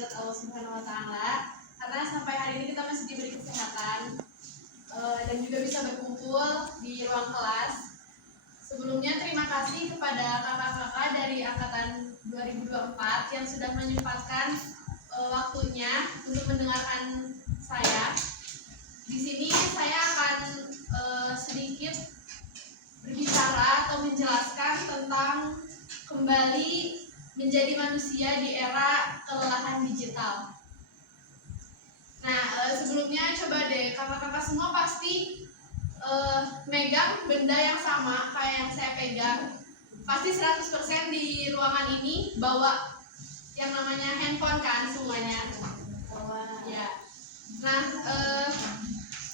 hadirat Allah Subhanahu wa Ta'ala, karena sampai hari ini kita masih diberi kesehatan dan juga bisa berkumpul di ruang kelas. Sebelumnya terima kasih kepada kakak-kakak dari angkatan 2024 yang sudah menyempatkan waktunya untuk mendengarkan saya. Di sini saya akan sedikit berbicara atau menjelaskan tentang kembali menjadi manusia di era kelelahan digital. Nah, sebelumnya coba deh kakak-kakak semua pasti megang benda yang sama kayak yang saya pegang. Pasti 100% di ruangan ini bawa yang namanya handphone kan semuanya. Ya. Nah,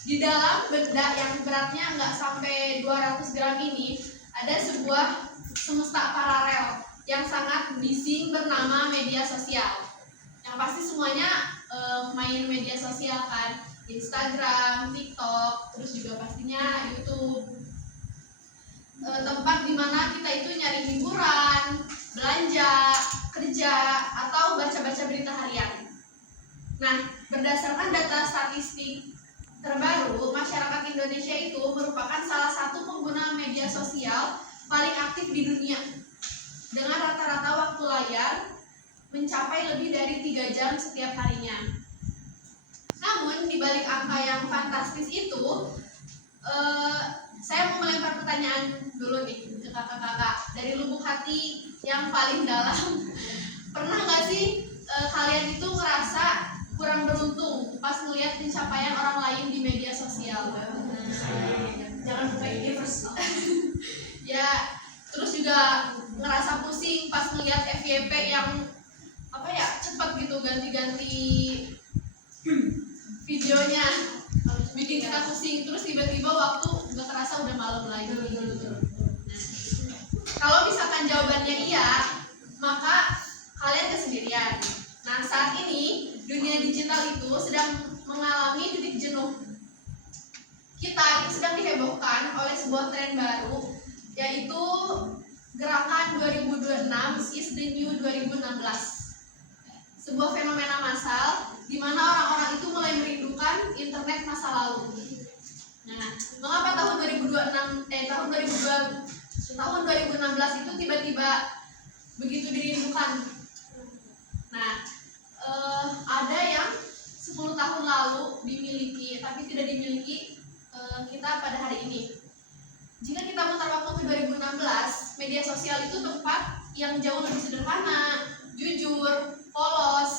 di dalam benda yang beratnya nggak sampai 200 gram ini ada sebuah semesta paralel yang sangat bising bernama media sosial. Yang pasti semuanya main media sosial kan, Instagram, TikTok, terus juga pastinya YouTube. Tempat dimana kita itu nyari hiburan, belanja, kerja, atau baca-baca berita harian. Nah, berdasarkan data statistik terbaru, masyarakat Indonesia itu merupakan salah satu pengguna media sosial paling aktif di dunia, dengan rata-rata waktu layar mencapai lebih dari 3 jam setiap harinya. Namun, di balik angka yang fantastis itu, saya mau melempar pertanyaan dulu nih ke kakak-kakak dari lubuk hati yang paling dalam. Pernah nggak sih kalian itu ngerasa kurang beruntung pas ngelihat pencapaian orang lain di media sosial? Jangan buka ini terus. Ya, terus juga ngerasa pusing pas ngelihat FYP yang cepat gitu ganti-ganti videonya, bikin kita pusing. Terus tiba-tiba waktu nggak terasa udah malam lagi. Nah, kalau misalkan jawabannya iya, maka kalian kesendirian. Nah, saat ini dunia digital itu sedang mengalami titik jenuh. Kita itu sedang dihebohkan oleh sebuah tren baru, yaitu gerakan 2026 is the new 2016. Sebuah fenomena massal di mana orang-orang itu mulai merindukan internet masa lalu. Nah, mengapa tahun 2016 itu tiba-tiba begitu dirindukan? Nah, ada yang 10 tahun lalu dimiliki tapi tidak dimiliki kita pada hari ini. Jika kita mutar waktu ke 2016, media sosial itu tempat yang jauh lebih sederhana, jujur, polos.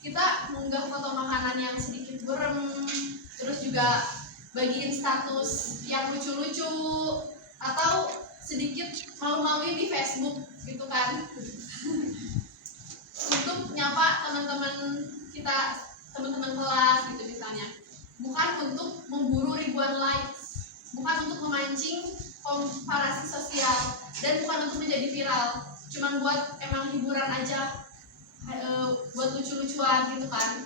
Kita mengunggah foto makanan yang sedikit burem, terus juga bagiin status yang lucu-lucu, atau sedikit malu-maluin di Facebook gitu kan. Untuk nyapa teman-teman kita, teman-teman kelas gitu misalnya. Bukan untuk memburu ribuan likes, bukan untuk memancing komparasi sosial, dan bukan untuk menjadi viral, cuman buat emang hiburan aja, buat lucu-lucuan gitu kan.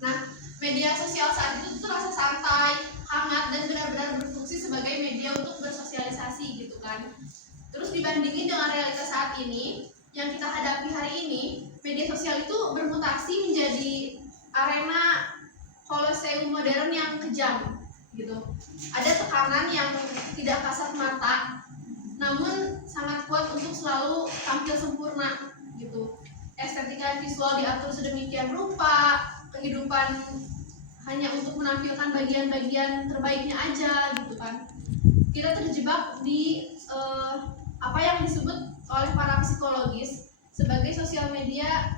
Nah, media sosial saat itu tuh rasa santai, hangat, dan benar-benar berfungsi sebagai media untuk bersosialisasi gitu kan. Terus dibandingin dengan realitas saat ini yang kita hadapi hari ini, media sosial itu bermutasi menjadi arena koloseum modern yang kejam gitu. Ada tekanan yang tidak kasat mata, namun sangat kuat untuk selalu tampil sempurna gitu. Estetika visual diatur sedemikian rupa, kehidupan hanya untuk menampilkan bagian-bagian terbaiknya aja gitu kan. Kita terjebak di apa yang disebut oleh para psikologis sebagai sosial media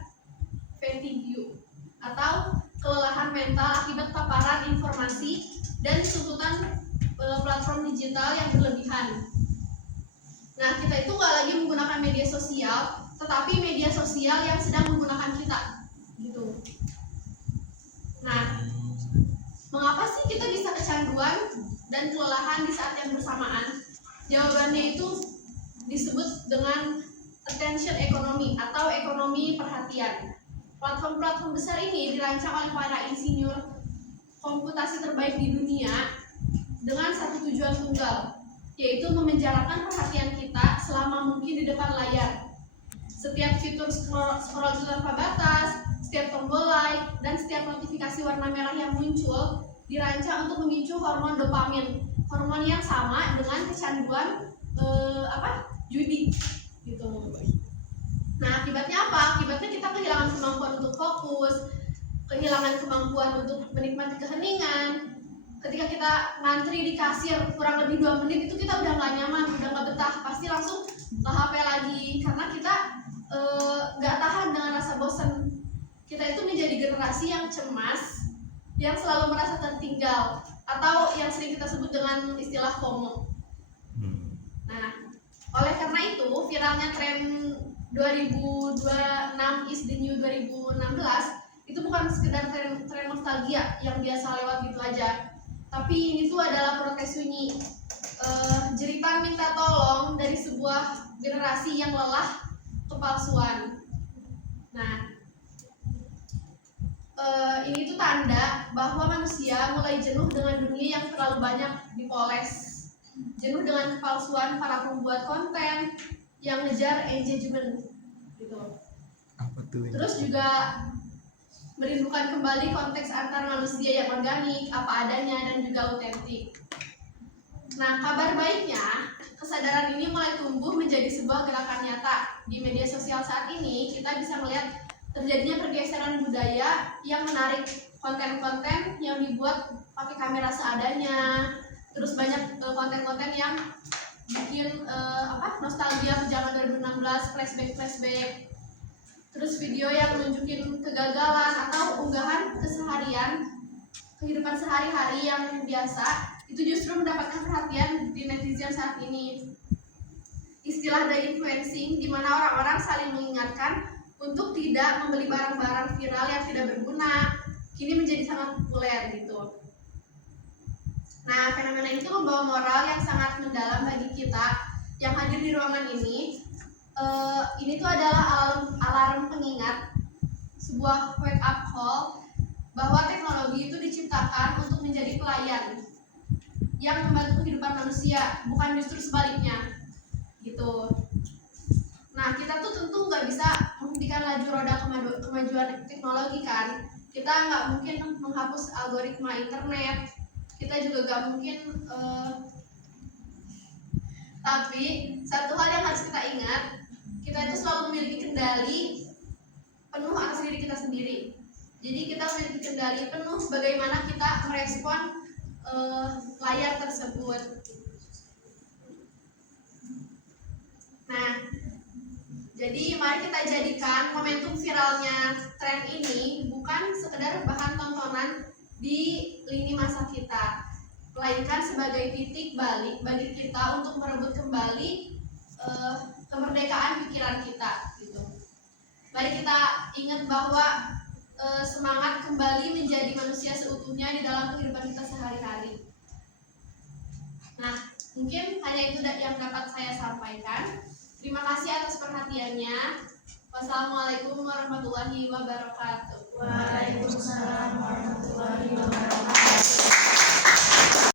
fatigue atau kelelahan mental akibat paparan informasi dan tuntutan platform digital yang berlebihan. Nah, kita itu nggak lagi menggunakan media sosial, tetapi media sosial yang sedang menggunakan kita gitu. Nah, mengapa sih kita bisa kecanduan dan kelelahan di saat yang bersamaan? Jawabannya itu disebut dengan attention economy atau ekonomi perhatian. Platform-platform besar ini dirancang oleh para insinyur komputasi terbaik di dunia dengan satu tujuan tunggal, yaitu memenjarakan perhatian kita selama mungkin di depan layar. Setiap fitur scroll tanpa batas, dan setiap notifikasi warna merah yang muncul dirancang untuk memicu hormon dopamin, hormon yang sama dengan kecanduan judi gitu. Nah, akibatnya apa? Akibatnya kita kehilangan kemampuan untuk fokus, kehilangan kemampuan untuk menikmati keheningan. Ketika kita ngantri di kasir kurang lebih 2 menit itu kita udah nggak nyaman, udah nggak betah, pasti langsung ke HP lagi karena kita nggak tahan dengan rasa bosan. Kita itu menjadi generasi yang cemas, yang selalu merasa tertinggal, atau yang sering kita sebut dengan istilah FOMO. Nah, oleh karena itu viralnya tren 2026 is the new 2016 itu bukan sekedar tren nostalgia yang biasa lewat gitu aja, tapi ini tuh adalah protes sunyi, jeritan minta tolong dari sebuah generasi yang lelah kepalsuan. Nah, ini tuh tanda bahwa manusia mulai jenuh dengan dunia yang terlalu banyak dipoles, jenuh dengan kepalsuan para pembuat konten yang ngejar engagement gitu. Terus juga merindukan kembali konteks antar manusia yang organik, apa adanya, dan juga autentik. Nah, kabar baiknya, kesadaran ini mulai tumbuh menjadi sebuah gerakan nyata. Di media sosial saat ini, kita bisa melihat terjadinya pergeseran budaya yang menarik konten-konten yang dibuat pakai kamera seadanya. Terus banyak konten-konten yang bikin nostalgia ke zaman 2016, flashback. Terus video yang nunjukin kegagalan atau unggahan keseharian, kehidupan sehari-hari yang biasa, itu justru mendapatkan perhatian di netizen saat ini. Istilah de-influencing, di mana orang-orang saling mengingatkan untuk tidak membeli barang-barang viral yang tidak berguna, kini menjadi sangat populer gitu. Nah, fenomena itu membawa moral yang sangat mendalam bagi kita yang hadir di ruangan ini. Ini tuh adalah alarm pengingat, sebuah wake up call bahwa teknologi itu diciptakan untuk menjadi pelayan yang membantu kehidupan manusia, bukan justru sebaliknya gitu. Nah, kita tuh tentu nggak bisa menghentikan laju roda kemajuan teknologi kan. Kita nggak mungkin menghapus algoritma internet, kita juga nggak mungkin tapi satu hal yang harus kita ingat, kita itu selalu memiliki kendali penuh atas diri kita sendiri. Jadi kita memiliki kendali penuh bagaimana kita merespon layar tersebut. Nah, jadi mari kita jadikan momentum viralnya tren ini bukan sekedar bahan tontonan di lini masa kita, melainkan sebagai titik balik bagi kita untuk merebut kembali kemerdekaan pikiran kita gitu. Mari kita ingat bahwa semangat kembali menjadi manusia seutuhnya di dalam kehidupan kita sehari-hari. Nah, mungkin hanya itu yang dapat saya sampaikan. Terima kasih atas perhatiannya. Wassalamualaikum warahmatullahi wabarakatuh. Waalaikumsalam warahmatullahi wabarakatuh.